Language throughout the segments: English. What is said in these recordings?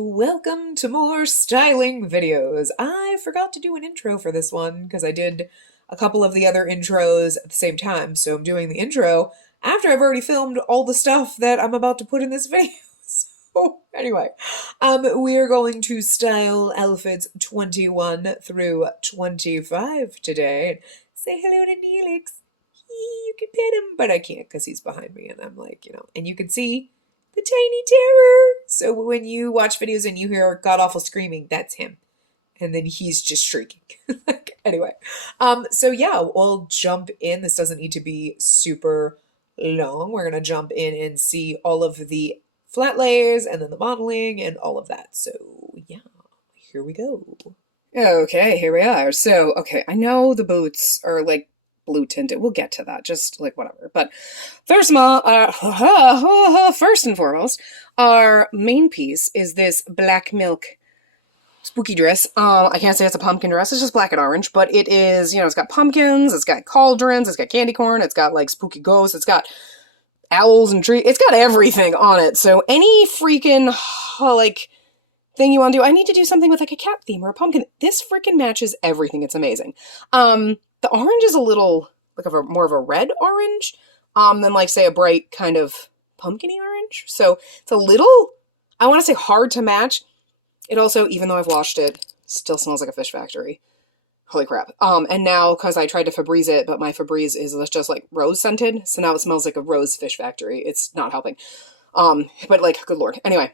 welcome to more styling videos. I forgot to do an intro for this one because I did a couple of the other intros at the same time, so I'm doing the intro after I've already filmed all the stuff that I'm about to put in this video. So anyway, we are going to style outfits 21 through 25 today. Say hello to Neelix. You can pet him, but I can't because he's behind me and I'm like, and you can see the tiny terror. So when you watch videos and you hear god-awful screaming, that's him. And then he's just shrieking. Anyway, so yeah, we'll jump in. This doesn't need to be super long. We're going to jump in and see all of the flat layers and then the modeling and all of that. So yeah, here we go. Okay, here we are. So, okay, I know the boots are like blue tinted. We'll get to that, just like whatever. But first of all, first and foremost, our main piece is this black milk spooky dress. I can't say it's a pumpkin dress. It's just black and orange, but it is, it's got pumpkins, it's got cauldrons, it's got candy corn, it's got like spooky ghosts, it's got owls and trees. It's got everything on it. So any freaking like thing you want to do, I need to do something with like a cat theme or a pumpkin. This freaking matches everything. It's amazing. The orange is a little like more of a red orange, than like say a bright kind of pumpkin-y orange. So it's a little, I want to say hard to match. It also, even though I've washed it, still smells like a fish factory. Holy crap. And now, because I tried to Febreze it, but my Febreze is just like rose scented. So now it smells like a rose fish factory. It's not helping. But like, good Lord. Anyway,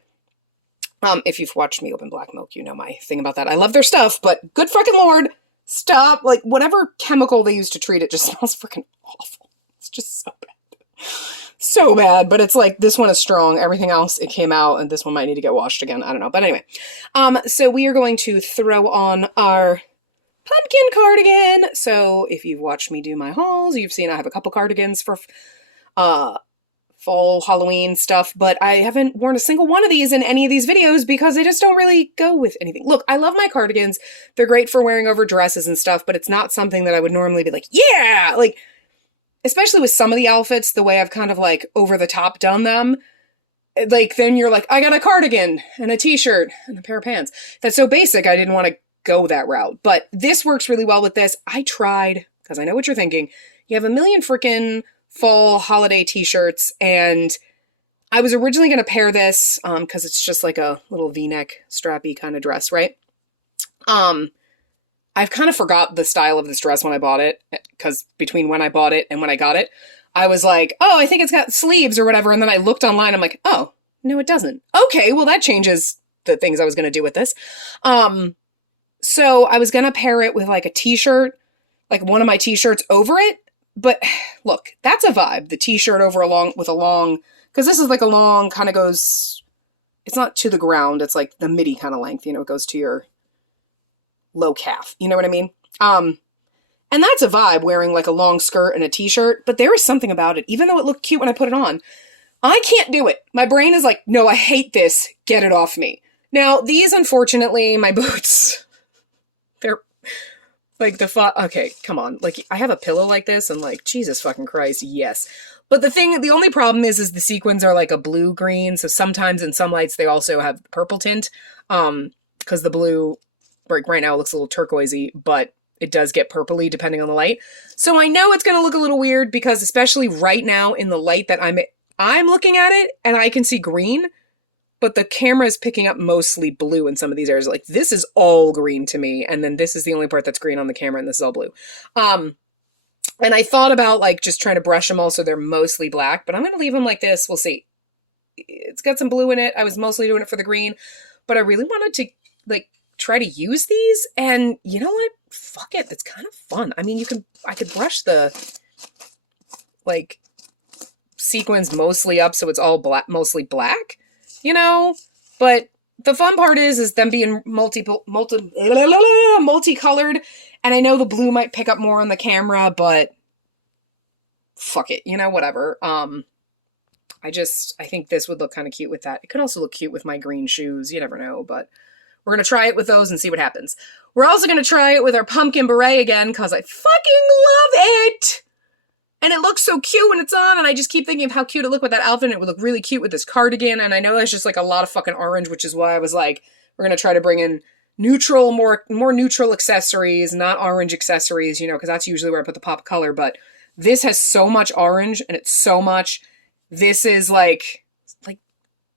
if you've watched me open Black Milk, you know my thing about that. I love their stuff, but good freaking Lord, stop. Like whatever chemical they use to treat it just smells freaking awful. It's just so bad. So bad, but it's like this one is strong. Everything else, it came out, and this one might need to get washed again. I don't know. But anyway, so we are going to throw on our pumpkin cardigan. So if you've watched me do my hauls, you've seen I have a couple cardigans for fall Halloween stuff, but I haven't worn a single one of these in any of these videos because they just don't really go with anything. Look, I love my cardigans. They're great for wearing over dresses and stuff, but it's not something that I would normally be like, yeah, like, especially with some of the outfits, the way I've kind of like over the top done them, like then you're like, I got a cardigan and a t-shirt and a pair of pants. That's so basic. I didn't want to go that route, but this works really well with this. I tried, because I know what you're thinking. You have a million freaking fall holiday t-shirts, and I was originally going to pair this because it's just like a little v-neck strappy kind of dress, right? I've kind of forgot the style of this dress when I bought it, because between when I bought it and when I got it, I was like, oh, I think it's got sleeves or whatever, and then I looked online, I'm like, oh, no, it doesn't. Okay, well, that changes the things I was going to do with this. So I was going to pair it with like a t-shirt, like one of my t-shirts over it, but look, that's a vibe. The t-shirt over with a long, because this is like a long, kind of goes, it's not to the ground, it's like the midi kind of length, it goes to your low calf, you know what I mean? And that's a vibe, wearing like a long skirt and a t-shirt, but there is something about it, even though it looked cute when I put it on, I can't do it. My brain is like, no, I hate this, get it off me. Now, these, unfortunately, my boots, they're like okay, come on. Like, I have a pillow like this, and like, Jesus fucking Christ, yes. But the only problem is the sequins are like a blue-green, so sometimes in some lights they also have purple tint, because the blue, right now it looks a little turquoisey, but it does get purpley depending on the light. So I know it's going to look a little weird, because especially right now in the light that I'm looking at it, and I can see green, but the camera is picking up mostly blue in some of these areas. Like, this is all green to me, and then this is the only part that's green on the camera, and this is all blue. And I thought about, like, just trying to brush them all so they're mostly black, but I'm going to leave them like this. We'll see. It's got some blue in it. I was mostly doing it for the green, but I really wanted to, like, try to use these, and you know what? Fuck it. It's kind of fun. I mean, I could brush the, like, sequins mostly up so it's all black, mostly black. But the fun part is them being multicolored, and I know the blue might pick up more on the camera, but fuck it, whatever. I think this would look kind of cute with that. It could also look cute with my green shoes, you never know, but we're going to try it with those and see what happens. We're also going to try it with our pumpkin beret again, because I fucking love it! And it looks so cute when it's on, and I just keep thinking of how cute it looked with that outfit, and it would look really cute with this cardigan, and I know that's just like a lot of fucking orange, which is why I was like, we're gonna try to bring in neutral, more neutral accessories, not orange accessories, you know, because that's usually where I put the pop of color, but this has so much orange, and it's so much, this is like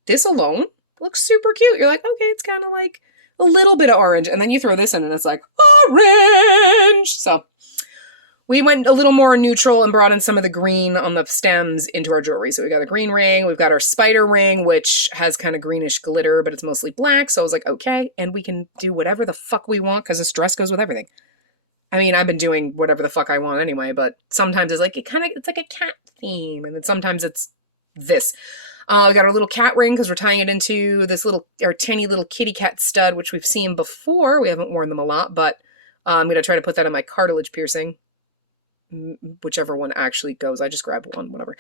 this alone looks super cute. You're like, okay, it's kind of like a little bit of orange, and then you throw this in, and it's like, orange! So, we went a little more neutral and brought in some of the green on the stems into our jewelry. So we got a green ring, we've got our spider ring, which has kind of greenish glitter, but it's mostly black. So I was like, okay, and we can do whatever the fuck we want because this dress goes with everything. I mean, I've been doing whatever the fuck I want anyway, but sometimes it's like, it's like a cat theme, and then sometimes it's this. We got our little cat ring because we're tying it into this our tiny little kitty cat stud, which we've seen before. We haven't worn them a lot, but I'm going to try to put that in my cartilage piercing. Whichever one actually goes. I just grabbed one, whatever.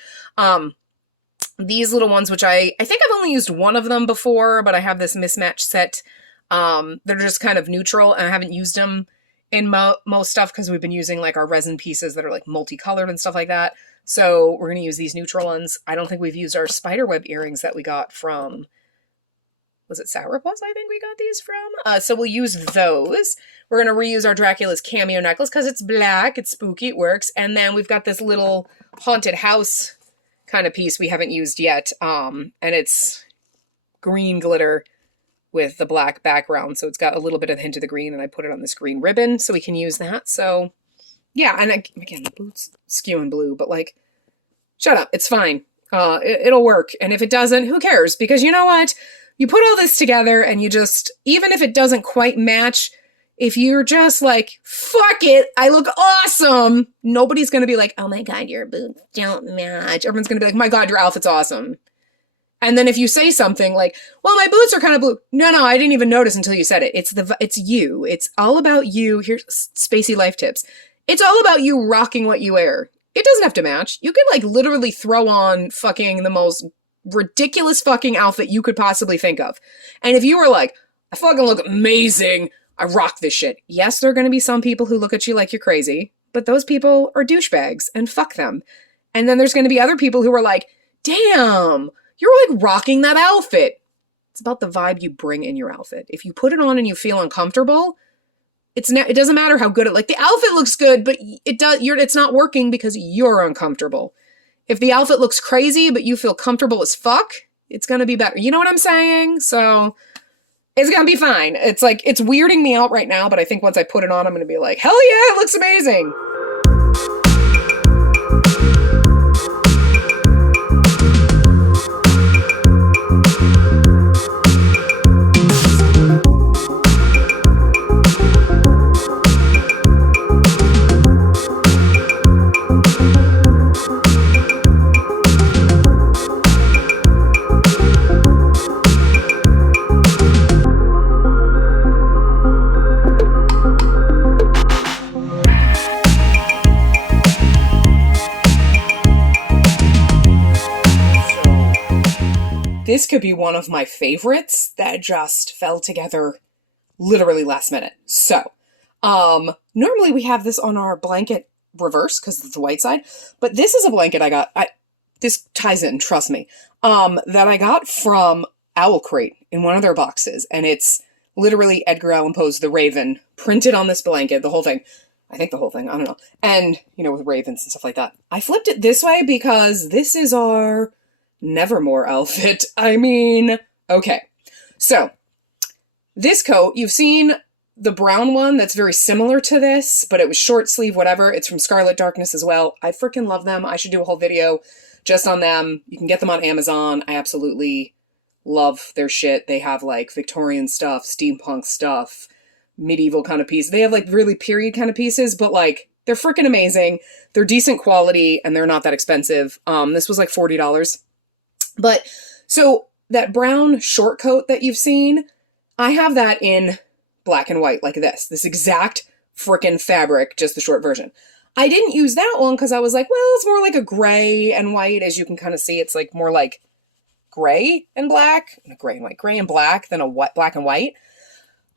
These little ones, which I think I've only used one of them before, but I have this mismatched set. They're just kind of neutral, and I haven't used them in most stuff because we've been using like our resin pieces that are like multicolored and stuff like that. So we're going to use these neutral ones. I don't think we've used our spiderweb earrings that we got from, was it Sour Plus? I think we got these from. So we'll use those. We're going to reuse our Dracula's cameo necklace because it's black, it's spooky, it works. And then we've got this little haunted house kind of piece we haven't used yet. And it's green glitter with the black background. So it's got a little bit of the hint of the green, and I put it on this green ribbon so we can use that. So yeah, and again, the boots skewing blue, but like, shut up, it's fine. It'll work. And if it doesn't, who cares? Because you know what? You put all this together and you just, even if it doesn't quite match, if you're just like, fuck it, I look awesome, nobody's going to be like, oh my God, your boots don't match. Everyone's going to be like, my God, your outfit's awesome. And then if you say something like, well, my boots are kind of blue. No, I didn't even notice until you said it. It's you. It's all about you. Here's spacey life tips. It's all about you rocking what you wear. It doesn't have to match. You could like literally throw on fucking the most ridiculous fucking outfit you could possibly think of. And if you were like, I fucking look amazing, I rock this shit. Yes, there are going to be some people who look at you like you're crazy, but those people are douchebags and fuck them. And then there's going to be other people who are like, damn, you're like rocking that outfit. It's about the vibe you bring in your outfit. If you put it on and you feel uncomfortable, it doesn't matter how good like the outfit looks good, but it's not working because you're uncomfortable. If the outfit looks crazy, but you feel comfortable as fuck, it's going to be better. You know what I'm saying? So it's going to be fine. It's like, it's weirding me out right now, but I think once I put it on, I'm going to be like, hell yeah, it looks amazing. This could be one of my favorites that just fell together literally last minute. So, normally we have this on our blanket reverse because it's the white side, but this is a blanket I got. This ties in, trust me, that I got from Owl Crate in one of their boxes, and it's literally Edgar Allan Poe's The Raven printed on this blanket, the whole thing. I think the whole thing, I don't know. And, you know, with ravens and stuff like that. I flipped it this way because this is our Nevermore outfit. I mean, okay. So, this coat, you've seen the brown one that's very similar to this, but it was short sleeve, whatever. It's from Scarlet Darkness as well. I freaking love them. I should do a whole video just on them. You can get them on Amazon. I absolutely love their shit. They have like Victorian stuff, steampunk stuff, medieval kind of pieces. They have like really period kind of pieces, but like they're freaking amazing. They're decent quality and they're not that expensive. This was like $40. But so that brown short coat that you've seen, I have that in black and white like this exact frickin' fabric, just the short version. I didn't use that one because I was like, well, it's more like a gray and white. As you can kind of see, it's like more like gray and black, gray and white, gray and black than a black and white.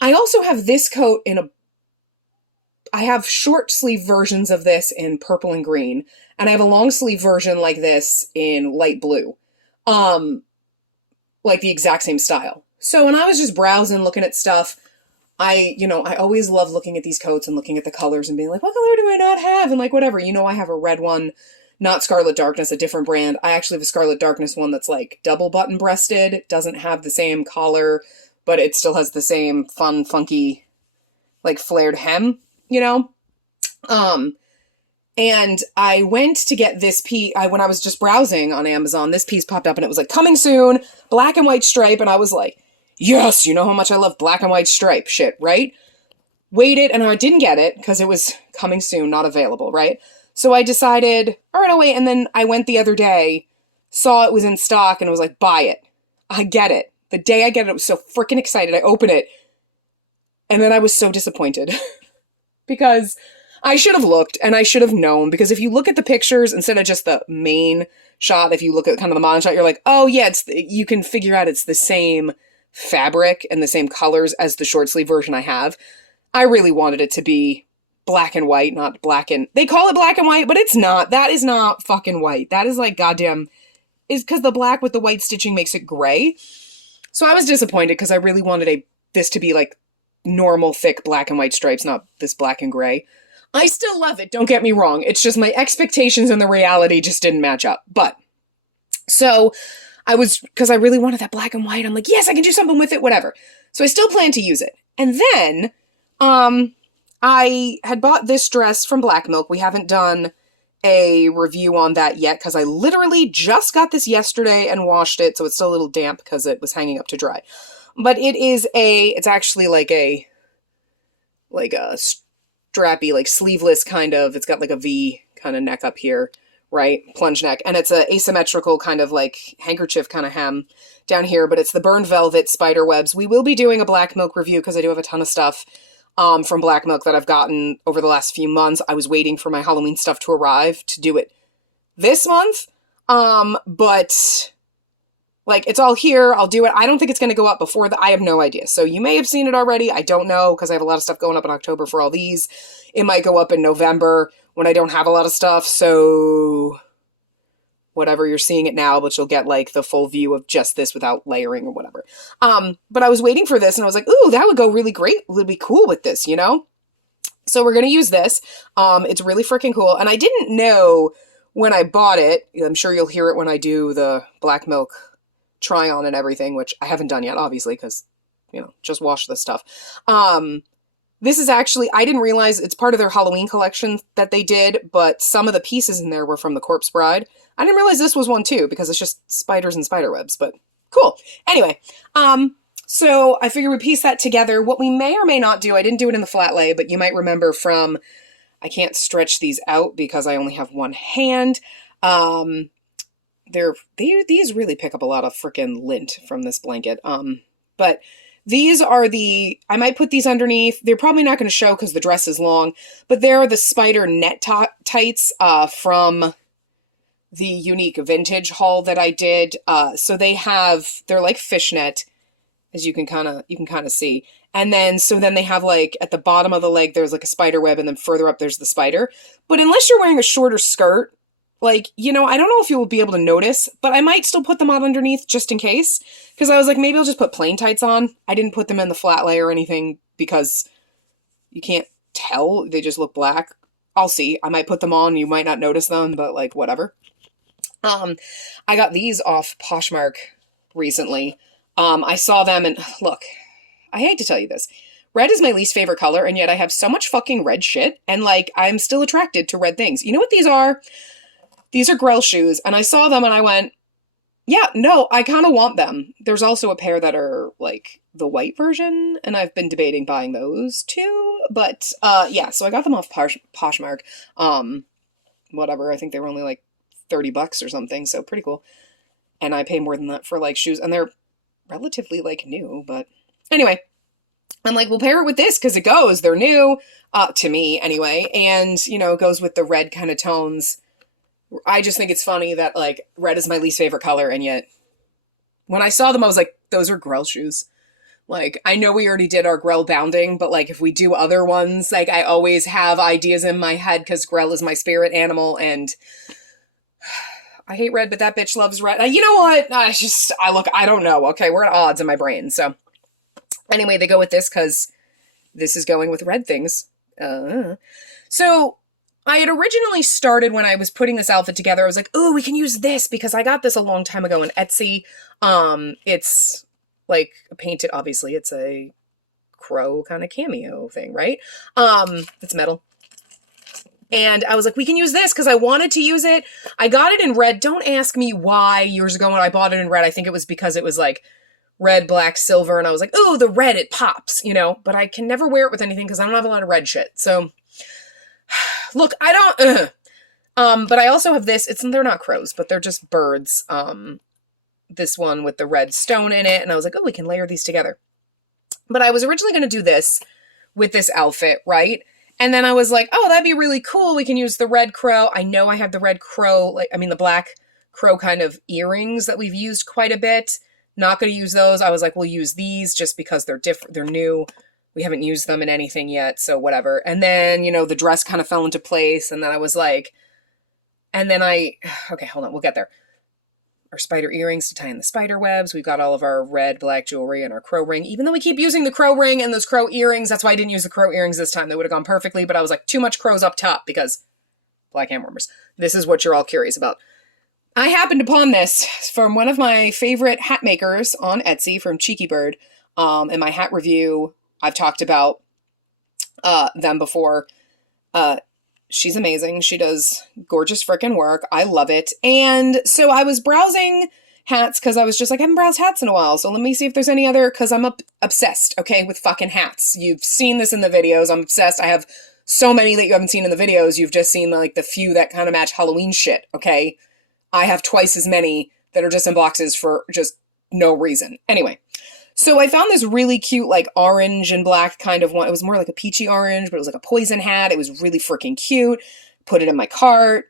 I also have this coat in I have short sleeve versions of this in purple and green, and I have a long sleeve version like this in light blue. Um, like the exact same style. So when I was just browsing, looking at stuff, I always love looking at these coats and looking at the colors and being like, what color do I not have? And like, whatever, I have a red one, not Scarlet Darkness, a different brand. I actually have a Scarlet Darkness one that's like double button breasted, doesn't have the same collar, but it still has the same fun, funky, like flared hem, you know? And I went to get this piece, when I was just browsing on Amazon, this piece popped up and it was like, coming soon, black and white stripe. And I was like, yes, you know how much I love black and white stripe shit, right? Waited, and I didn't get it because it was coming soon, not available, right? So I decided, all right, I'll wait. And then I went the other day, saw it was in stock, and I was like, buy it. I get it. The day I get it, I was so freaking excited. I open it, and then I was so disappointed because I should have looked and I should have known, because if you look at the pictures instead of just the main shot, if you look at kind of the modern shot, you're like, oh yeah, you can figure out it's the same fabric and the same colors as the short sleeve version I have. I really wanted it to be black and white, not black and... They call it black and white, but it's not. That is not fucking white. That is like goddamn... Is because the black with the white stitching makes it gray. So I was disappointed because I really wanted this to be like normal, thick black and white stripes, not this black and gray. I still love it, don't get me wrong. It's just my expectations and the reality just didn't match up. But, so, because I really wanted that black and white, I'm like, yes, I can do something with it, whatever. So I still plan to use it. And then, I had bought this dress from Black Milk. We haven't done a review on that yet, because I literally just got this yesterday and washed it, so it's still a little damp because it was hanging up to dry. But it's actually like a strappy, like sleeveless kind of, it's got like a V kind of neck up here, right? Plunge neck. And it's a asymmetrical kind of like handkerchief kind of hem down here, but it's the burned velvet spider webs. We will be doing a Black Milk review because I do have a ton of stuff from Black Milk that I've gotten over the last few months. I was waiting for my Halloween stuff to arrive to do it this month. But like, it's all here. I'll do it. I don't think it's going to go up before I have no idea. So you may have seen it already. I don't know, because I have a lot of stuff going up in October for all these. It might go up in November when I don't have a lot of stuff. So whatever, you're seeing it now, but you'll get like the full view of just this without layering or whatever. But I was waiting for this and I was like, ooh, that would go really great. It would be cool with this, you know? So we're going to use this. It's really freaking cool. And I didn't know when I bought it, I'm sure you'll hear it when I do the Black Milk try on and everything, which I haven't done yet, obviously, because, just wash this stuff. This is actually, I didn't realize it's part of their Halloween collection that they did, but some of the pieces in there were from the Corpse Bride. I didn't realize this was one too, because it's just spiders and spider webs, but cool. Anyway, so I figured we'd piece that together. What we may or may not do, I didn't do it in the flat lay, but you might remember from, I can't stretch these out because I only have one hand. These really pick up a lot of freaking lint from this blanket. But these are I might put these underneath. They're probably not going to show because the dress is long, but they're the spider net tights from the unique vintage haul that I did. So they're like fishnet, as you can kind of see. And then they have like at the bottom of the leg, there's like a spider web, and then further up, there's the spider. But unless you're wearing a shorter skirt, like, I don't know if you will be able to notice, but I might still put them on underneath just in case. Because I was like, maybe I'll just put plain tights on. I didn't put them in the flat lay or anything because you can't tell. They just look black. I'll see. I might put them on. You might not notice them, but like, whatever. I got these off Poshmark recently. I saw them and look, I hate to tell you this. Red is my least favorite color, and yet I have so much fucking red shit, and like, I'm still attracted to red things. You know what these are? These are Grell shoes, and I saw them and I went, yeah, no, I kind of want them. There's also a pair that are like the white version, and I've been debating buying those too, but yeah, so I got them off Poshmark. Whatever, I think they were only like $30 or something, so pretty cool. And I pay more than that for like shoes, and they're relatively like new, but anyway, I'm like, we'll pair it with this because they're new, to me anyway, and it goes with the red kind of tones. I just think it's funny that, like, red is my least favorite color, and yet when I saw them, I was like, those are Grell shoes. Like, I know we already did our Grell bounding, but like if we do other ones, like I always have ideas in my head because Grell is my spirit animal, and I hate red, but that bitch loves red. You know what? I don't know. Okay, we're at odds in my brain. So anyway, they go with this because this is going with red things. So I had originally started when I was putting this outfit together. I was like, oh, we can use this because I got this a long time ago in Etsy. It's like painted, obviously. It's a crow kind of cameo thing, right? It's metal. And I was like, we can use this because I wanted to use it. I got it in red. Don't ask me why years ago when I bought it in red. I think it was because it was like red, black, silver. And I was like, oh, the red, it pops, you know? But I can never wear it with anything because I don't have a lot of red shit. So, look, I don't... but I also have this. They're not crows, but they're just birds. This one with the red stone in it. And I was like, oh, we can layer these together. But I was originally going to do this with this outfit, right? And then I was like, oh, that'd be really cool. We can use the red crow. I know I have the red crow, the black crow kind of earrings that we've used quite a bit. Not going to use those. I was like, we'll use these just because they're different. They're new. We haven't used them in anything yet, so whatever. And then, the dress kind of fell into place. And then I was like, okay, hold on, we'll get there. Our spider earrings to tie in the spider webs. We've got all of our red, black jewelry and our crow ring. Even though we keep using the crow ring and those crow earrings, that's why I didn't use the crow earrings this time. They would have gone perfectly, but I was like, too much crows up top because black handwarmers. This is what you're all curious about. I happened upon this from one of my favorite hat makers on Etsy from Cheeky Bird. In my hat review, I've talked about them before. She's amazing. She does gorgeous frickin' work. I love it. And so I was browsing hats because I was just like, I haven't browsed hats in a while. So let me see if there's any other, because I'm obsessed, okay, with fucking hats. You've seen this in the videos. I'm obsessed. I have so many that you haven't seen in the videos. You've just seen like the few that kind of match Halloween shit, okay? I have twice as many that are just in boxes for just no reason. Anyway. So I found this really cute, like, orange and black kind of one. It was more like a peachy orange, but it was like a poison hat. It was really freaking cute. Put it in my cart.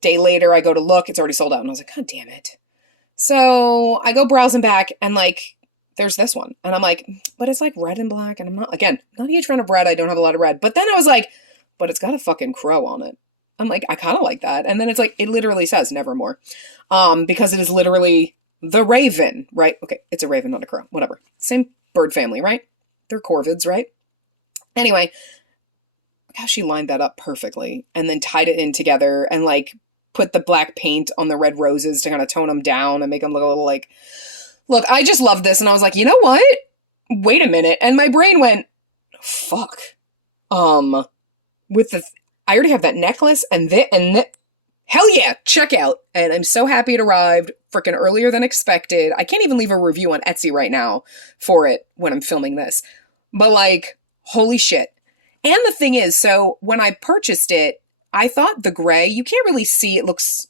Day later, I go to look. It's already sold out. And I was like, God damn it. So I go browsing back, and, like, there's this one. And I'm like, but it's, like, red and black. And I'm not a huge fan of red. I don't have a lot of red. But then I was like, but it's got a fucking crow on it. I'm like, I kind of like that. And then it's like, it literally says Nevermore. Because it is literally... the raven, right? Okay, it's a raven, not a crow. Whatever. Same bird family, right? They're corvids, right? Anyway, look how she lined that up perfectly and then tied it in together and like put the black paint on the red roses to kind of tone them down and make them look a little like... Look, I just love this. And I was like, you know what? Wait a minute. And my brain went, fuck. I already have that necklace and hell yeah, check out. And I'm so happy it arrived freaking earlier than expected. I can't even leave a review on Etsy right now for it when I'm filming this. But like, holy shit. And the thing is, so when I purchased it, I thought the gray, you can't really see, it looks,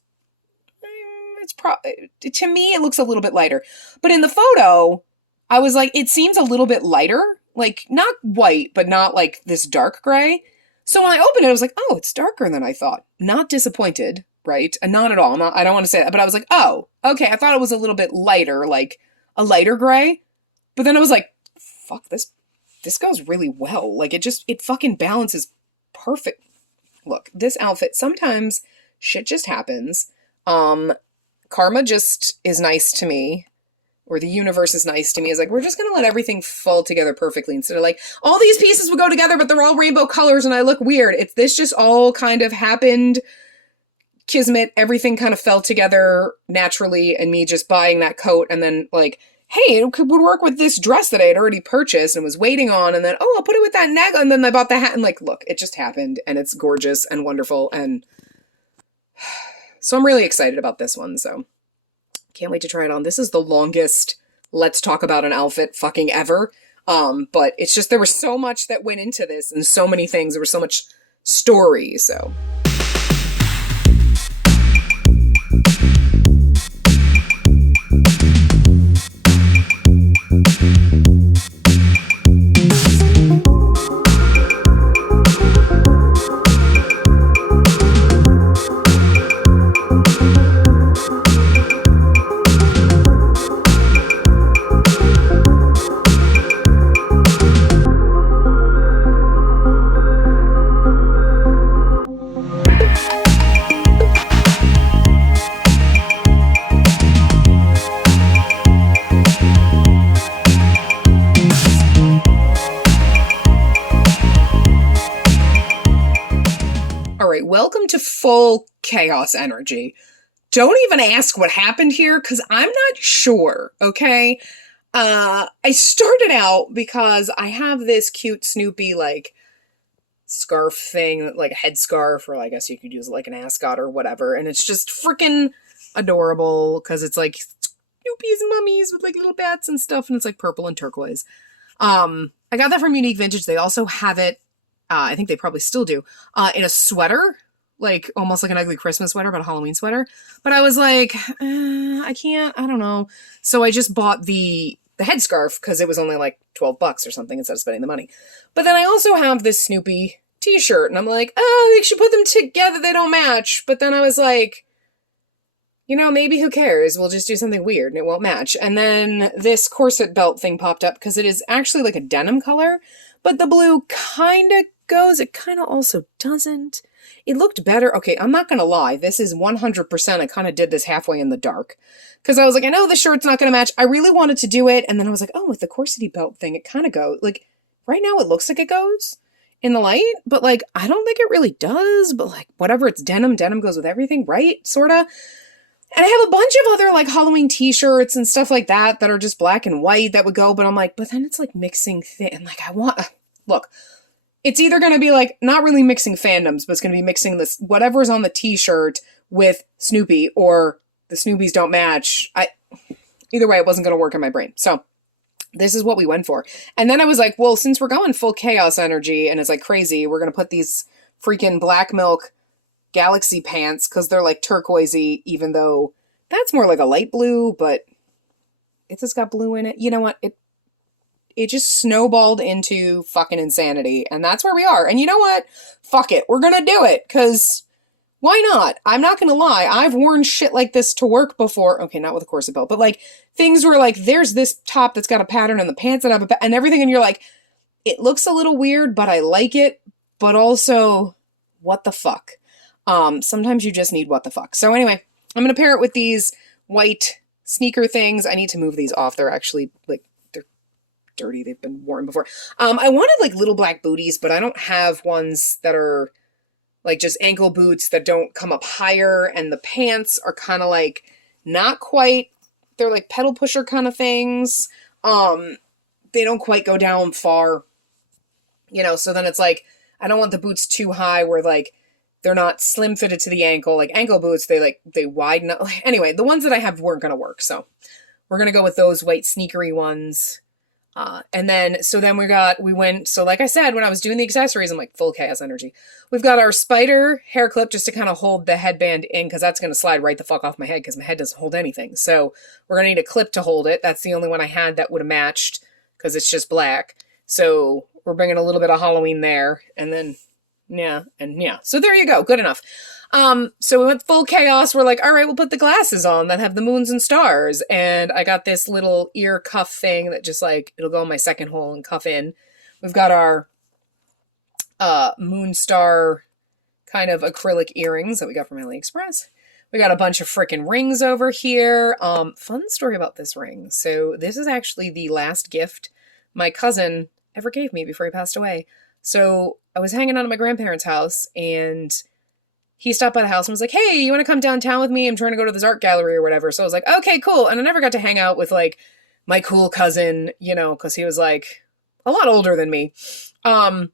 to me, it looks a little bit lighter. But in the photo, I was like, it seems a little bit lighter, like not white, but not like this dark gray. So when I opened it, I was like, oh, it's darker than I thought. Not disappointed, right? And not at all. I don't want to say that, but I was like, oh, okay. I thought it was a little bit lighter, like a lighter gray. But then I was like, fuck, this goes really well. Like it fucking balances perfect. Look, this outfit, sometimes shit just happens. Karma just is nice to me. Or the universe is nice to me. It's like, we're just going to let everything fall together perfectly. Instead of like, all these pieces would go together, but they're all rainbow colors and I look weird. This just all kind of happened. Kismet, everything kind of fell together naturally. And me just buying that coat and then like, hey, it would work with this dress that I had already purchased and was waiting on. And then, oh, I'll put it with that neck. And then I bought the hat and like, look, it just happened. And it's gorgeous and wonderful. And so I'm really excited about this one. So can't wait to try it on. This is the longest let's talk about an outfit fucking ever. But it's just, there was so much that went into this and so many things. There was so much story, so... welcome to full chaos energy. Don't even ask what happened here, because I'm not sure, okay? I started out because I have this cute Snoopy, like, scarf thing, like a headscarf, or I guess you could use it like an ascot or whatever, and it's just freaking adorable, because it's like Snoopy's mummies with like little bats and stuff, and it's like purple and turquoise. I got that from Unique Vintage. They also have it, I think they probably still do, in a sweater, like almost like an ugly Christmas sweater, but a Halloween sweater. But I was like, I can't, I don't know. So I just bought the headscarf because it was only like $12 or something instead of spending the money. But then I also have this Snoopy t-shirt, and I'm like, oh, they should put them together. They don't match. But then I was like, you know, maybe who cares? We'll just do something weird and it won't match. And then this corset belt thing popped up because it is actually like a denim color, but the blue kind of goes. It kind of also doesn't. It looked better. Okay, I'm not going to lie. This is 100%. I kind of did this halfway in the dark because I was like, I know the shirt's not going to match. I really wanted to do it. And then I was like, oh, with the corsety belt thing, it kind of goes. Like, right now it looks like it goes in the light, but like, I don't think it really does. But like, whatever, it's denim. Denim goes with everything, right? Sort of. And I have a bunch of other like Halloween t-shirts and stuff like that that are just black and white that would go, but I'm like, but then it's like mixing and like look, it's either going to be like not really mixing fandoms, but it's going to be mixing this whatever's on the t-shirt with Snoopy, or the Snoopies don't match. Either way, it wasn't going to work in my brain. So this is what we went for. And then I was like, well, since we're going full chaos energy and it's like crazy, we're going to put these freaking black milk Galaxy pants because they're like turquoisey, even though that's more like a light blue, but it just got blue in it. You know what? It just snowballed into fucking insanity, and that's where we are. And you know what? Fuck it. We're gonna do it, because why not? I'm not gonna lie. I've worn shit like this to work before. Okay, not with a corset belt, but like things where like there's this top that's got a pattern and the pants that have and everything, and you're like, it looks a little weird, but I like it. But also, what the fuck? Sometimes you just need what the fuck. So anyway, I'm going to pair it with these white sneaker things. I need to move these off. They're actually like, they're dirty. They've been worn before. I wanted like little black booties, but I don't have ones that are like just ankle boots that don't come up higher. And the pants are kind of like not quite, they're like pedal pusher kind of things. They don't quite go down far, you know, so then it's like, I don't want the boots too high where like, they're not slim fitted to the ankle. Like ankle boots, they widen up. Anyway, the ones that I have weren't going to work. So we're going to go with those white sneakery ones. And then we went, so like I said, when I was doing the accessories, I'm like full chaos energy. We've got our spider hair clip just to kind of hold the headband in, because that's going to slide right the fuck off my head, because my head doesn't hold anything. So we're going to need a clip to hold it. That's the only one I had that would have matched, because it's just black. So we're bringing a little bit of Halloween there. And then yeah. So there you go. Good enough. So we went full chaos. We're like, all right, we'll put the glasses on that have the moons and stars. And I got this little ear cuff thing that just like, it'll go in my second hole and cuff in. We've got our moon star kind of acrylic earrings that we got from AliExpress. We got a bunch of freaking rings over here. Fun story about this ring. So this is actually the last gift my cousin ever gave me before he passed away. So I was hanging out at my grandparents' house, and he stopped by the house and was like, hey, you want to come downtown with me? I'm trying to go to this art gallery or whatever. So I was like, okay, cool. And I never got to hang out with like my cool cousin, you know, because he was like a lot older than me. You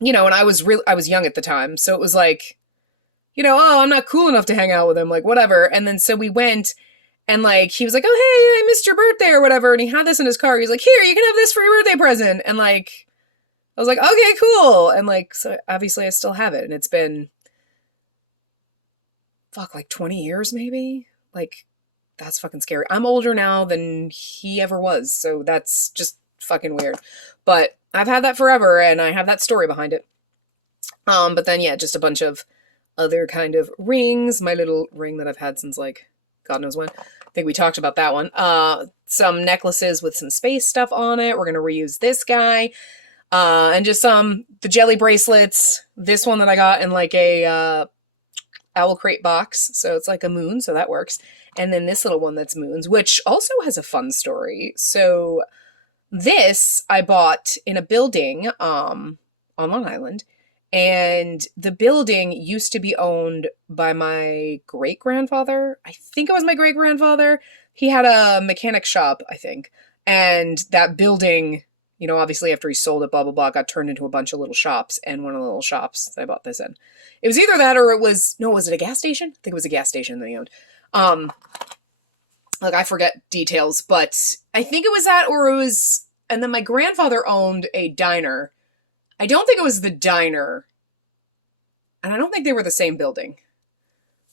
know, and I was young at the time. So it was like, you know, oh, I'm not cool enough to hang out with him, like whatever. And then so we went, and like he was like, oh, hey, I missed your birthday or whatever. And he had this in his car. He's like, here, you can have this for your birthday present. And like, I was like, okay, cool. And like, so obviously I still have it. And it's been, like 20 years maybe? Like, that's fucking scary. I'm older now than he ever was. So that's just fucking weird. But I've had that forever, and I have that story behind it. But then, yeah, just a bunch of other kind of rings. My little ring that I've had since like, God knows when. I think we talked about that one. Some necklaces with some space stuff on it. We're going to reuse this guy. And just the jelly bracelets. This one that I got in like a owl crate box. So it's like a moon, so that works. And then this little one that's moons, which also has a fun story. So this I bought in a building on Long Island. And the building used to be owned by my great grandfather. I think it was my great grandfather. He had a mechanic shop, I think. And that building, you know, obviously after he sold it, blah, blah, blah, got turned into a bunch of little shops. And one of the little shops that I bought this in, it was either that or it was, no, was it a gas station? I think it was a gas station that he owned. Like I forget details, but I think it was that or it was, and then my grandfather owned a diner. I don't think it was the diner, and I don't think they were the same building.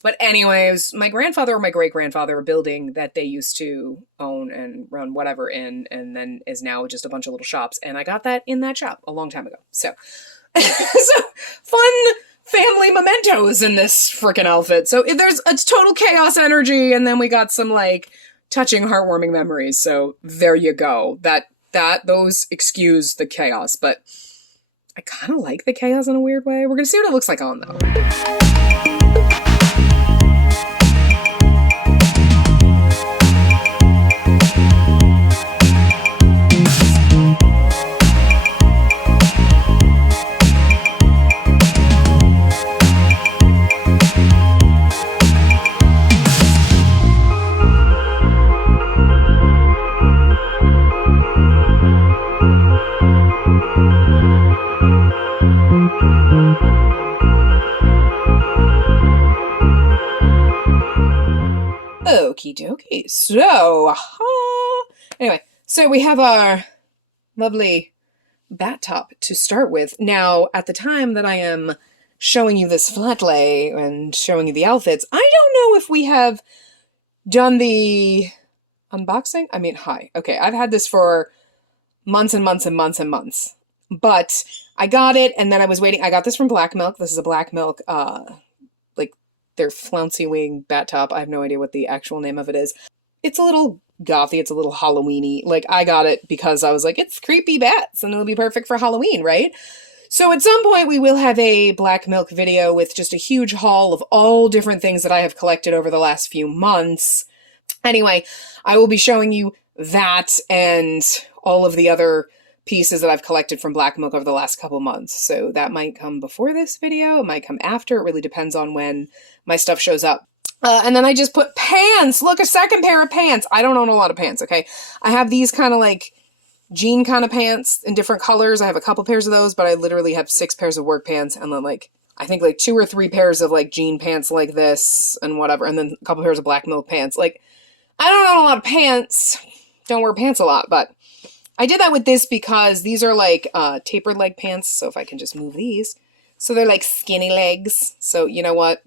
But anyway, it was my grandfather or my great grandfather, a building that they used to own and run whatever in, and then is now just a bunch of little shops. And I got that in that shop a long time ago. So, so fun family mementos in this freaking outfit. So there's a total chaos energy, and then we got some like touching, heartwarming memories. So there you go. Those excuse the chaos, but I kind of like the chaos in a weird way. We're going to see what it looks like on, though. Okie dokie. So, anyway, so we have our lovely bat top to start with. Now, at the time that I am showing you this flat lay and showing you the outfits, I don't know if we have done the unboxing. I mean, hi. Okay, I've had this for months and months and months and months. But I got it, and then I was waiting. I got this from Black Milk. This is a Black Milk, like their flouncy wing bat top. I have no idea what the actual name of it is. It's a little gothy. It's a little Halloween-y. Like, I got it because I was like, it's creepy bats, and it'll be perfect for Halloween, right? So at some point, we will have a Black Milk video with just a huge haul of all different things that I have collected over the last few months. Anyway, I will be showing you that and all of the other pieces that I've collected from Black Milk over the last couple months. So that might come before this video. It might come after. It really depends on when my stuff shows up. And then I just put pants. Look, a second pair of pants. I don't own a lot of pants, okay? I have these kind of like jean kind of pants in different colors. I have a couple pairs of those, but I literally have 6 pairs of work pants and then like, I think like 2 or 3 pairs of like jean pants like this and whatever. And then a couple pairs of Black Milk pants. Like, I don't own a lot of pants. Don't wear pants a lot, but I did that with this because these are like tapered leg pants. So if I can just move these. So they're like skinny legs. So you know what?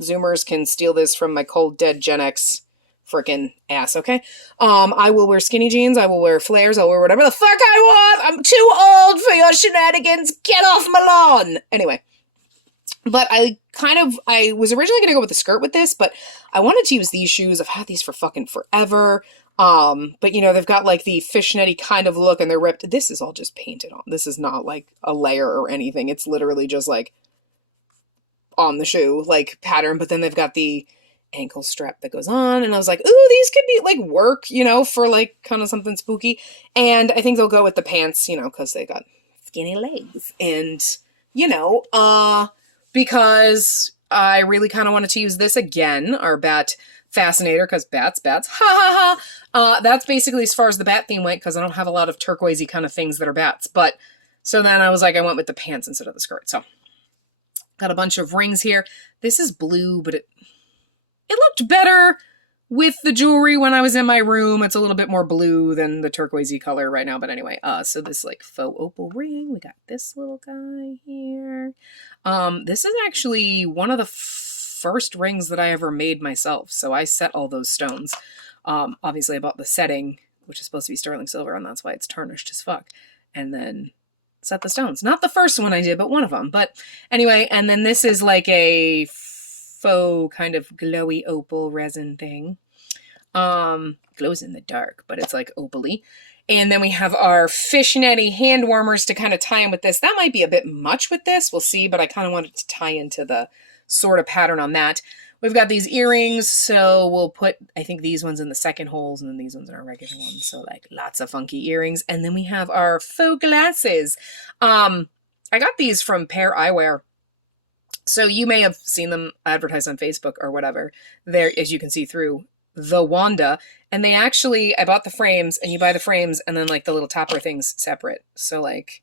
Zoomers can steal this from my cold dead Gen X frickin' ass, okay? I will wear skinny jeans. I will wear flares. I'll wear whatever the fuck I want. I'm too old for your shenanigans. Get off my lawn. Anyway. But I was originally going to go with the skirt with this, but I wanted to use these shoes. I've had these for fucking forever. But you know, they've got like the fishnetty kind of look and they're ripped. This is all just painted on. This is not like a layer or anything. It's literally just like on the shoe, like pattern. But then they've got the ankle strap that goes on. And I was like, ooh, these could be like work, you know, for like kind of something spooky. And I think they'll go with the pants, you know, because they got skinny legs. And, you know, because I really kind of wanted to use this again, our bat fascinator, because bats, ha ha ha. That's basically as far as the bat theme went, because I don't have a lot of turquoisey kind of things that are bats. But so then I was like, I went with the pants instead of the skirt. So got a bunch of rings here. This is blue, but it looked better with the jewelry when I was in my room. It's a little bit more blue than the turquoisey color right now. But anyway, so this like faux opal ring. We got this little guy here. This is actually one of the first rings that I ever made myself. So I set all those stones. Obviously I bought the setting, which is supposed to be sterling silver, and that's why it's tarnished as fuck. And then set the stones. Not the first one I did, but one of them. But anyway, and then this is like a faux kind of glowy opal resin thing. Glows in the dark, but it's like opally. And then we have our fishnetty hand warmers to kind of tie in with this. That might be a bit much with this. We'll see, but I kind of wanted to tie into the sort of pattern on that. We've got these earrings, so we'll put, I think, these ones in the second holes, and then these ones in our regular ones. So, like, lots of funky earrings. And then we have our faux glasses. I got these from Pear Eyewear. So you may have seen them advertised on Facebook or whatever. There, as you can see through the Wanda. And they actually, I bought the frames, and you buy the frames and then like the little topper things separate. So like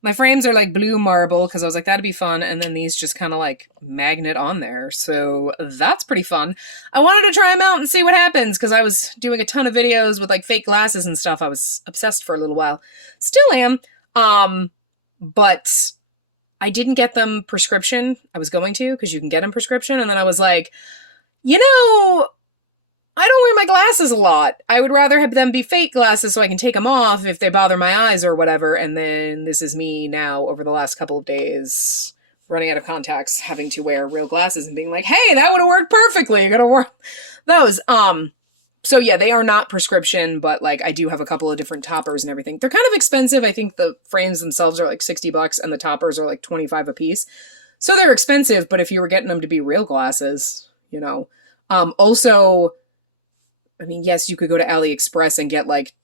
my frames are like blue marble because I was like, that'd be fun. And then these just kind of like magnet on there. So that's pretty fun. I wanted to try them out and see what happens because I was doing a ton of videos with like fake glasses and stuff. I was obsessed for a little while. Still am. But I didn't get them prescription. I was going to because you can get them prescription. And then I was like, you know, I don't wear my glasses a lot. I would rather have them be fake glasses so I can take them off if they bother my eyes or whatever. And then this is me now over the last couple of days running out of contacts, having to wear real glasses and being like, hey, that would have worked perfectly. You gotta wear those. So yeah, they are not prescription, but like I do have a couple of different toppers and everything. They're kind of expensive. I think the frames themselves are like $60 and the toppers are like $25 a piece. So they're expensive, but if you were getting them to be real glasses, you know. Also, I mean, yes, you could go to AliExpress and get like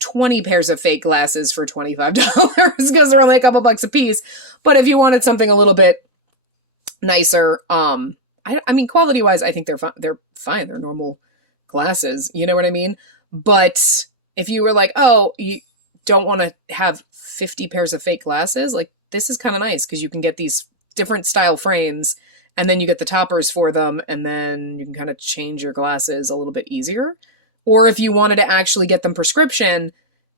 20 pairs of fake glasses for $25 because they're only a couple bucks a piece. But if you wanted something a little bit nicer, I mean, quality wise, I think they're fine. They're fine. They're normal glasses. You know what I mean? But if you were like, oh, you don't want to have 50 pairs of fake glasses, like this is kind of nice because you can get these different style frames and then you get the toppers for them, and then you can kind of change your glasses a little bit easier. Or if you wanted to actually get them prescription,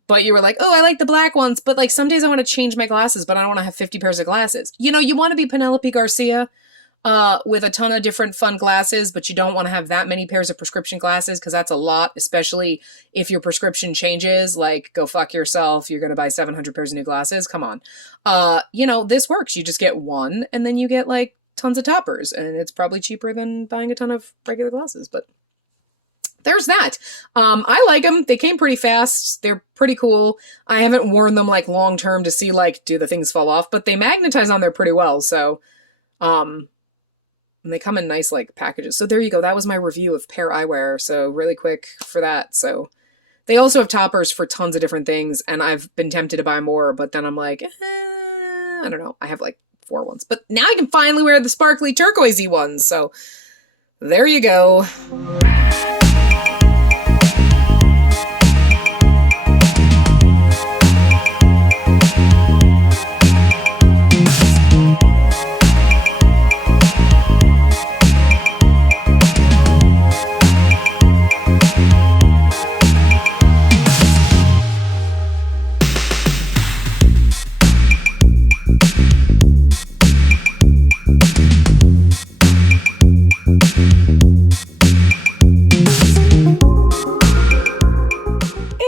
but you were like, oh, I like the black ones, but like some days I want to change my glasses, but I don't want to have 50 pairs of glasses. You know, you want to be Penelope Garcia with a ton of different fun glasses, but you don't want to have that many pairs of prescription glasses because that's a lot, especially if your prescription changes. Like, go fuck yourself. You're going to buy 700 pairs of new glasses. Come on. You know, this works. You just get one and then you get like tons of toppers, and it's probably cheaper than buying a ton of regular glasses, but there's that. I like them. They came pretty fast. They're pretty cool. I haven't worn them like long term to see like, do the things fall off, but they magnetize on there pretty well. So, and they come in nice like packages. So there you go. That was my review of Pear Eyewear. So really quick for that. So they also have toppers for tons of different things, and I've been tempted to buy more, but then I'm like, I don't know. I have like 4 ones, but now I can finally wear the sparkly turquoisey ones. So there you go.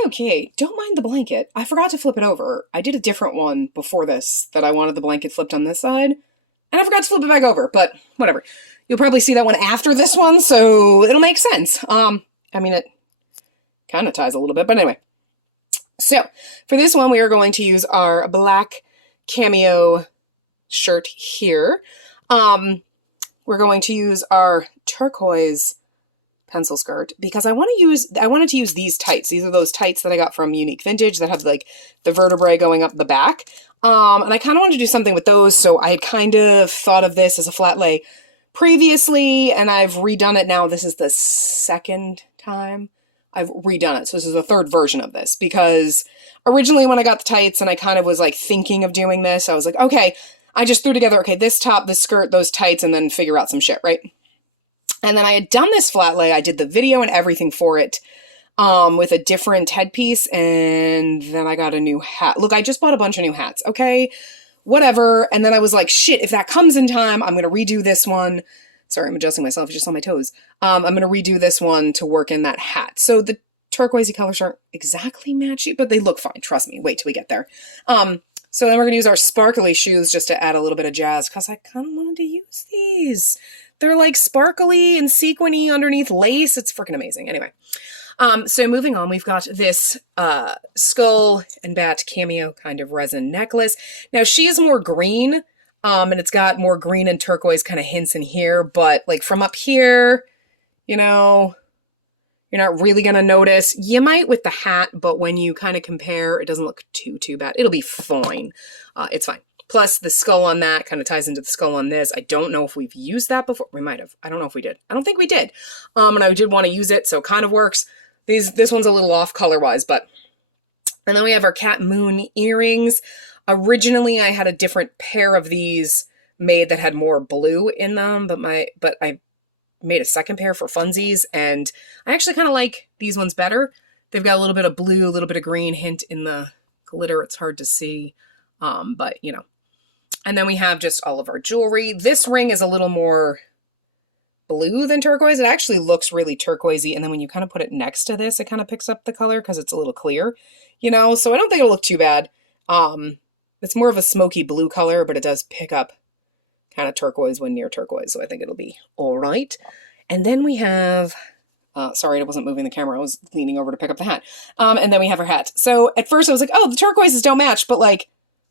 Okay, don't mind the blanket. I forgot to flip it over. I did a different one before this that I wanted the blanket flipped on this side, and I forgot to flip it back over, but whatever. You'll probably see that one after this one, so it'll make sense. I mean, it kind of ties a little bit, but anyway. So, for this one, we are going to use our black cameo shirt here. We're going to use our turquoise pencil skirt because I wanted to use these tights. These are those tights that I got from Unique Vintage that have like the vertebrae going up the back. And I kind of wanted to do something with those, so I had kind of thought of this as a flat lay previously, and I've redone it now. This is the second time I've redone it. So this is the third version of this because originally when I got the tights and I kind of was like thinking of doing this, I was like, okay, I just threw together, okay, this top, this skirt, those tights, and then figure out some shit, right? And then I had done this flat lay. I did the video and everything for it with a different headpiece, and then I got a new hat. Look, I just bought a bunch of new hats, okay? Whatever. And then I was like, shit, if that comes in time, I'm going to redo this one. Sorry, I'm adjusting myself just on my toes. I'm going to redo this one to work in that hat. So the turquoisey colors aren't exactly matchy, but they look fine. Trust me. Wait till we get there. So then we're going to use our sparkly shoes just to add a little bit of jazz because I kind of wanted to use these. They're like sparkly and sequiny underneath lace. It's freaking amazing. Anyway, so moving on, we've got this skull and bat cameo kind of resin necklace. Now she is more green, and it's got more green and turquoise kind of hints in here, but like from up here, you know, you're not really going to notice. You might with the hat, but when you kind of compare, it doesn't look too bad. It'll be fine. It's fine. Plus the skull on that kind of ties into the skull on this. I don't know if we've used that before. We might have. I don't know if we did. I don't think we did. And I did want to use it, so it kind of works. This one's a little off color-wise, but... And then we have our cat moon earrings. Originally, I had a different pair of these made that had more blue in them, but I made a second pair for funsies, and I actually kind of like these ones better. They've got a little bit of blue, a little bit of green hint in the glitter. It's hard to see, but you know. And then we have just all of our jewelry. This ring is a little more blue than turquoise. It actually looks really turquoisey, and then when you kind of put it next to this, it kind of picks up the color because it's a little clear, you know, so I don't think it'll look too bad. It's more of a smoky blue color, but it does pick up kind of turquoise when near turquoise, so I think it'll be all right. And then we have, sorry, I wasn't moving the camera, I was leaning over to pick up the hat. And then we have our hat. So at first I was like, oh, the turquoises don't match, but like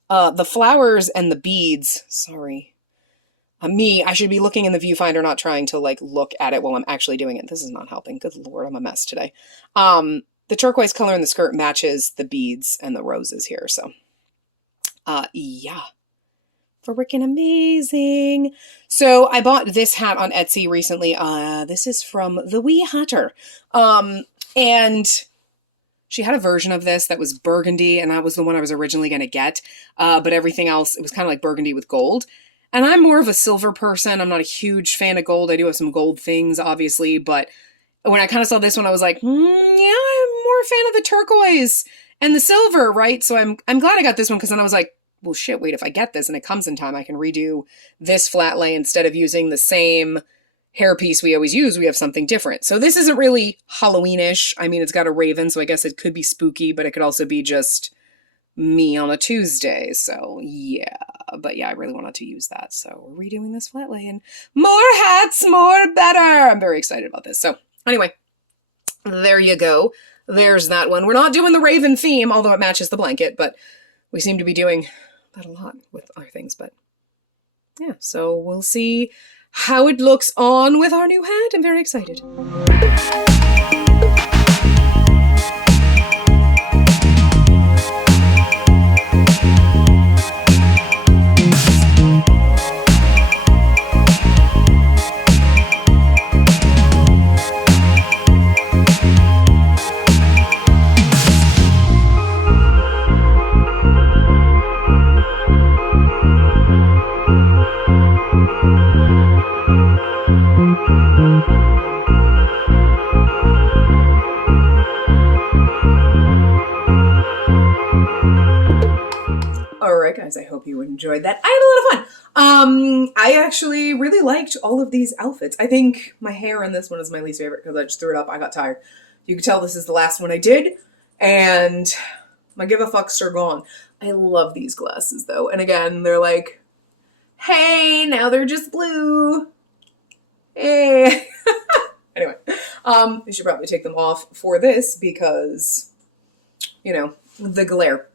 the flowers and the beads, sorry. I should be looking in the viewfinder, not trying to like look at it while I'm actually doing it. This is not helping. Good Lord, I'm a mess today. The turquoise color in the skirt matches the beads and the roses here. So, yeah, freaking amazing. So I bought this hat on Etsy recently. This is from the Wee Hatter. And she had a version of this that was burgundy, and that was the one I was originally going to get. But everything else, it was kind of like burgundy with gold. And I'm more of a silver person. I'm not a huge fan of gold. I do have some gold things, obviously, but when I kind of saw this one, I was like, yeah, I'm more a fan of the turquoise and the silver, right? So I'm glad I got this one, because then I was like, well, shit, wait, if I get this and it comes in time, I can redo this flat lay instead of using the same hairpiece we always use. We have something different. So this isn't really Halloweenish. I mean, it's got a raven, so I guess it could be spooky, but it could also be just me on a Tuesday. So yeah, but yeah, I really wanted to use that. So we're redoing this flat lay, and more hats, more better. I'm very excited about this. So anyway, there you go. There's that one. We're not doing the raven theme, although it matches the blanket, but we seem to be doing that a lot with our things. But yeah, so we'll see how it looks on with our new hat. I'm very excited. Alright guys, I hope you enjoyed that. I had a lot of fun. I actually really liked all of these outfits. I think my hair in this one is my least favorite because I just threw it up. I got tired. You can tell this is the last one I did, and my give a fucks are gone. I love these glasses though, and again, they're like, hey, now they're just blue. Hey. Anyway, I should probably take them off for this because, you know, the glare.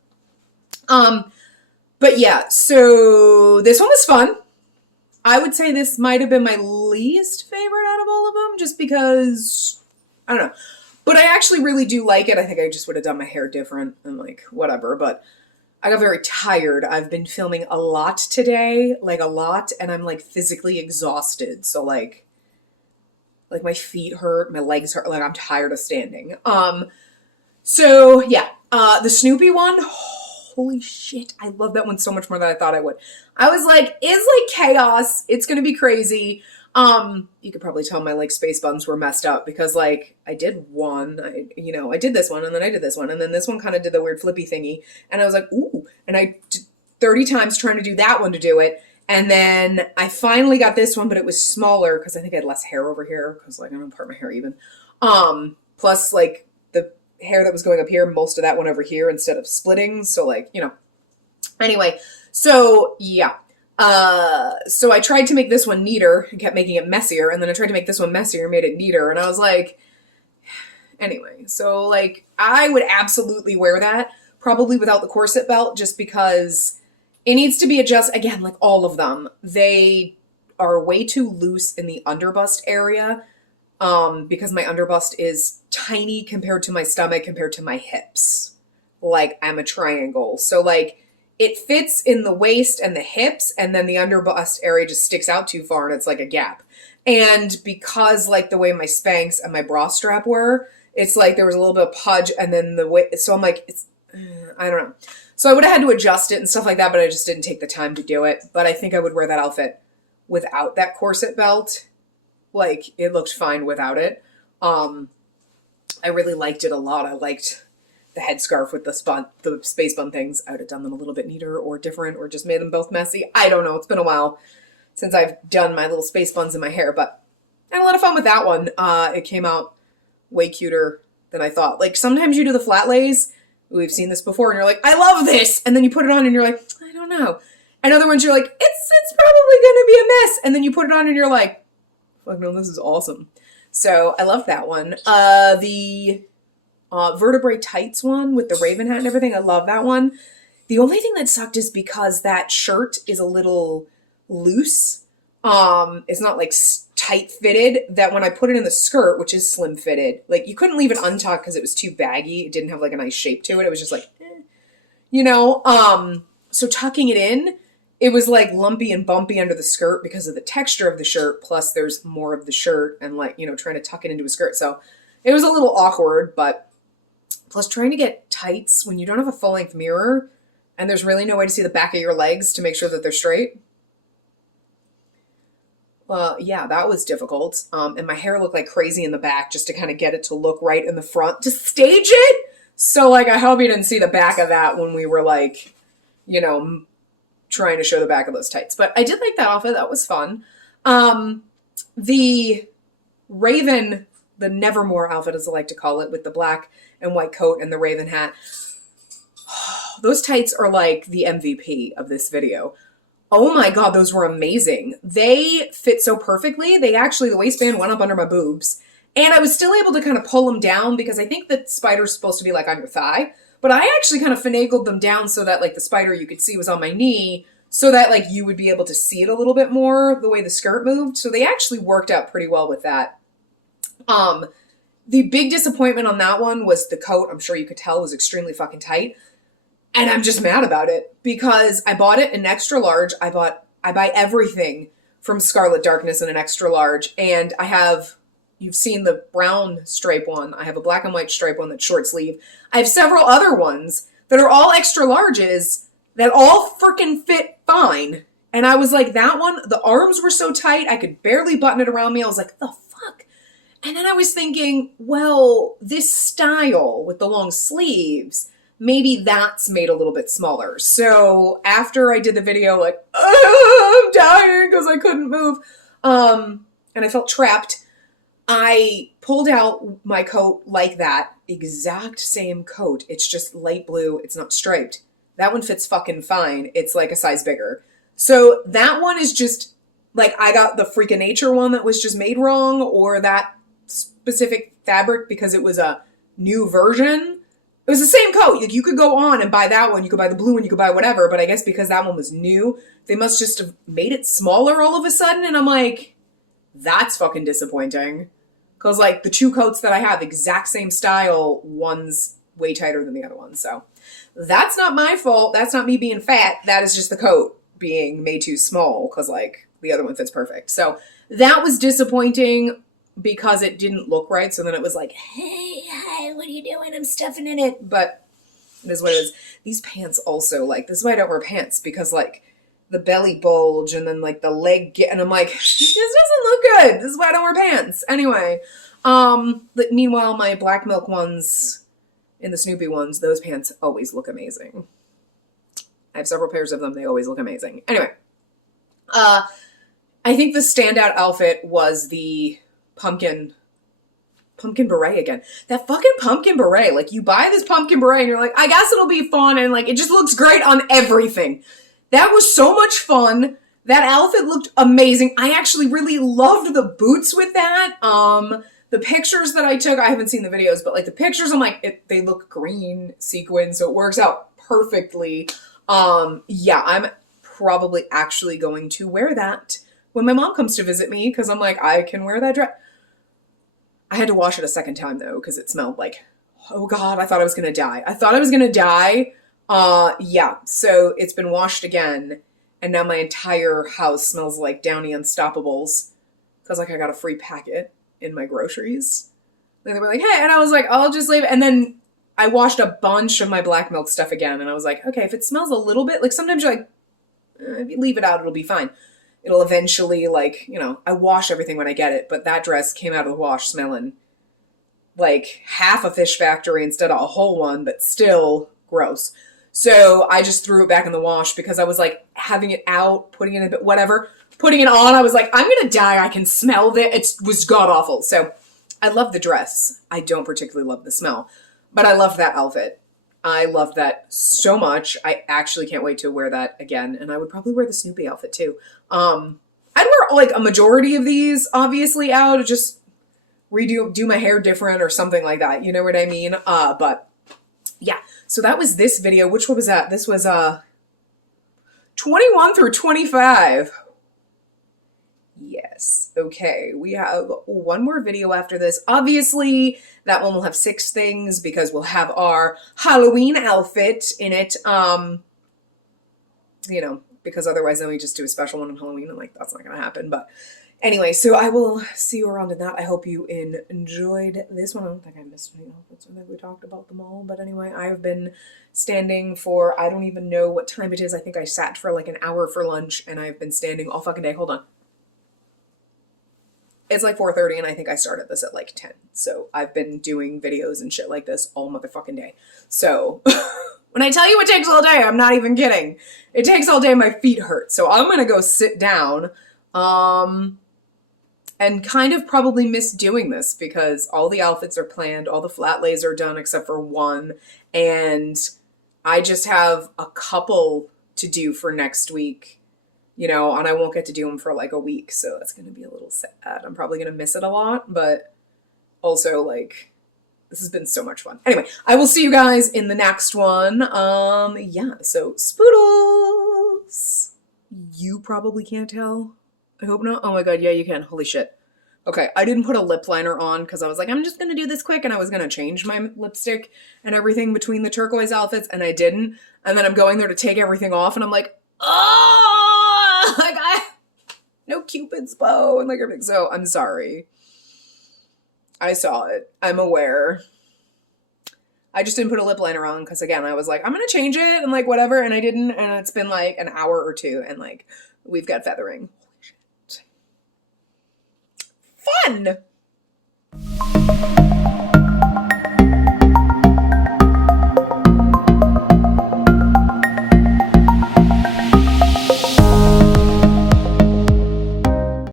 But yeah, so this one was fun. I would say this might have been my least favorite out of all of them, just because, I don't know. But I actually really do like it. I think I just would have done my hair different and like, whatever. But I got very tired. I've been filming a lot today, like a lot, and I'm like physically exhausted. So like my feet hurt, my legs hurt, like I'm tired of standing. So yeah, the Snoopy one, holy shit, I love that one so much more than I thought I would. I was like, it's like chaos. It's going to be crazy. You could probably tell my like space buttons were messed up because like I did one, I did this one and then I did this one and then this one kind of did the weird flippy thingy and I was like, ooh, and I did 30 times trying to do that one to do it. And then I finally got this one, but it was smaller because I think I had less hair over here because like I don't part my hair even. Plus like the hair that was going up here, most of that went over here instead of splitting. So like, anyway, so yeah. So I tried to make this one neater and kept making it messier. And then I tried to make this one messier and made it neater. And I was like, anyway, so like I would absolutely wear that probably without the corset belt just because it needs to be adjusted. Again, like all of them, they are way too loose in the underbust area. Because my underbust is tiny compared to my stomach, compared to my hips. Like I'm a triangle. So like it fits in the waist and the hips, and then the under bust area just sticks out too far and it's like a gap. And because like the way my Spanx and my bra strap were, it's like there was a little bit of pudge, and then the way, so I'm like, it's, I don't know. So I would have had to adjust it and stuff like that, but I just didn't take the time to do it. But I think I would wear that outfit without that corset belt. Like, it looked fine without it. I really liked it a lot. I liked the headscarf with the space bun things. I would have done them a little bit neater or different, or just made them both messy. I don't know. It's been a while since I've done my little space buns in my hair, but I had a lot of fun with that one. It came out way cuter than I thought. Like, sometimes you do the flat lays. We've seen this before, and you're like, I love this, and then you put it on, and you're like, I don't know. And other ones, you're like, it's probably gonna be a mess, and then you put it on, and you're like, fuck no, this is awesome. So I love that one. The vertebrae tights one with the raven hat and everything, I love that one. The only thing that sucked is because that shirt is a little loose. It's not like tight fitted, that when I put it in the skirt, which is slim fitted, like you couldn't leave it untucked because it was too baggy. It didn't have like a nice shape to it. It was just like, you know, so tucking it in, it was like lumpy and bumpy under the skirt because of the texture of the shirt. Plus there's more of the shirt and like, you know, trying to tuck it into a skirt. So it was a little awkward, but plus trying to get tights when you don't have a full length mirror and there's really no way to see the back of your legs to make sure that they're straight. Yeah, that was difficult. And my hair looked like crazy in the back just to kind of get it to look right in the front to stage it. So like, I hope you didn't see the back of that when we were like, you know, trying to show the back of those tights. But I did like that outfit. That was fun. The Raven, the Nevermore outfit, as I like to call it, with the black and white coat and the Raven hat. Those tights are like the MVP of this video. Oh my God, those were amazing. They fit so perfectly. They actually, the waistband went up under my boobs. And I was still able to kind of pull them down because I think that spider's supposed to be like on your thigh. But I actually kind of finagled them down so that like the spider you could see was on my knee, so that like you would be able to see it a little bit more the way the skirt moved. So they actually worked out pretty well with that. The big disappointment on that one was the coat. I'm sure you could tell was extremely fucking tight. And I'm just mad about it because I bought it in extra large. I buy everything from Scarlet Darkness in an extra large. And I have, you've seen the brown stripe one. I have a black and white stripe one that's short sleeve. I have several other ones that are all extra larges that all freaking fit fine. And I was like, that one, the arms were so tight, I could barely button it around me. I was like, the fuck? And then I was thinking, well, this style with the long sleeves, maybe that's made a little bit smaller. So after I did the video, like, I'm dying because I couldn't move, and I felt trapped, I pulled out my coat like that, exact same coat. It's just light blue. It's not striped. That one fits fucking fine. It's like a size bigger. So that one is just like, I got the Freak of Nature one that was just made wrong, or that specific fabric because it was a new version. It was the same coat. Like, you could go on and buy that one. You could buy the blue one. You could buy whatever. But I guess because that one was new, they must just have made it smaller all of a sudden. And I'm like, that's fucking disappointing. Because, like, the two coats that I have, exact same style, one's way tighter than the other one. So that's not my fault. That's not me being fat. That is just the coat being made too small because, like, the other one fits perfect. So that was disappointing because it didn't look right. So then it was like, hey, hi, what are you doing? I'm stuffing in it. But it is what it is. These pants also, like, this is why I don't wear pants, because, like, the belly bulge and then, like, the leg and I'm like, this doesn't look good. This is why I don't wear pants. Anyway, but meanwhile, my black milk ones and the Snoopy ones, those pants always look amazing. I have several pairs of them. They always look amazing. Anyway, I think the standout outfit was the pumpkin beret again. That fucking pumpkin beret. Like, you buy this pumpkin beret and you're like, I guess it'll be fun. And, like, it just looks great on everything. That was so much fun. That outfit looked amazing. I actually really loved the boots with that. The pictures that I took, I haven't seen the videos, but, like, the pictures, I'm like, they look green sequin, so it works out perfectly. Yeah, I'm probably actually going to wear that when my mom comes to visit me, because I'm like, I can wear that dress. I had to wash it a second time, though, because it smelled like, oh God, I thought I was going to die. I thought I was going to die Yeah, so it's been washed again, and now my entire house smells like Downy Unstoppables because like I got a free packet in my groceries. And they were like, hey, and I was like, I'll just leave it. And then I washed a bunch of my black milk stuff again, and I was like, okay, if it smells a little bit, like sometimes you're like, if you leave it out, it'll be fine. It'll eventually, like, you know, I wash everything when I get it, but that dress came out of the wash smelling like half a fish factory instead of a whole one, but still gross. So I just threw it back in the wash because I was like having it out, putting it in a bit, whatever, putting it on. I was like, I'm gonna die. I can smell that. It was god awful. So I love the dress. I don't particularly love the smell, but I love that outfit. I love that so much. I actually can't wait to wear that again. And I would probably wear the Snoopy outfit too. I'd wear like a majority of these obviously out, just do my hair different or something like that. You know what I mean? But yeah, so that was this video. Which one was that? This was 21 through 25. Yes. Okay. We have one more video after this. Obviously, that one will have 6 things because we'll have our Halloween outfit in it. You know, because otherwise then we just do a special one on Halloween and like that's not gonna happen. But anyway, so I will see you around in that. I hope you enjoyed this one. I don't think I missed any outfits. I think we talked about them all. But anyway, I have been standing for, I don't even know what time it is. I think I sat for like an hour for lunch and I've been standing all fucking day. Hold on. It's like 4:30 and I think I started this at like 10. So I've been doing videos and shit like this all motherfucking day. So when I tell you it takes all day, I'm not even kidding. It takes all day. My feet hurt. So I'm going to go sit down. And kind of probably miss doing this because all the outfits are planned, all the flat lays are done except for one, and I just have a couple to do for next week, you know, and I won't get to do them for like a week, so that's going to be a little sad. I'm probably going to miss it a lot, but also like this has been so much fun. Anyway, I will see you guys in the next one. Yeah, so spoodles. You probably can't tell. I hope not. Oh my god, yeah, you can. Holy shit. Okay, I didn't put a lip liner on because I was like, I'm just gonna do this quick and I was gonna change my lipstick and everything between the turquoise outfits and I didn't. And then I'm going there to take everything off and I'm like, oh, like no Cupid's bow and like everything. So I'm sorry. I saw it. I'm aware. I just didn't put a lip liner on because again, I was like, I'm gonna change it and like whatever, and I didn't, and it's been like an hour or two and like we've got feathering. Fun!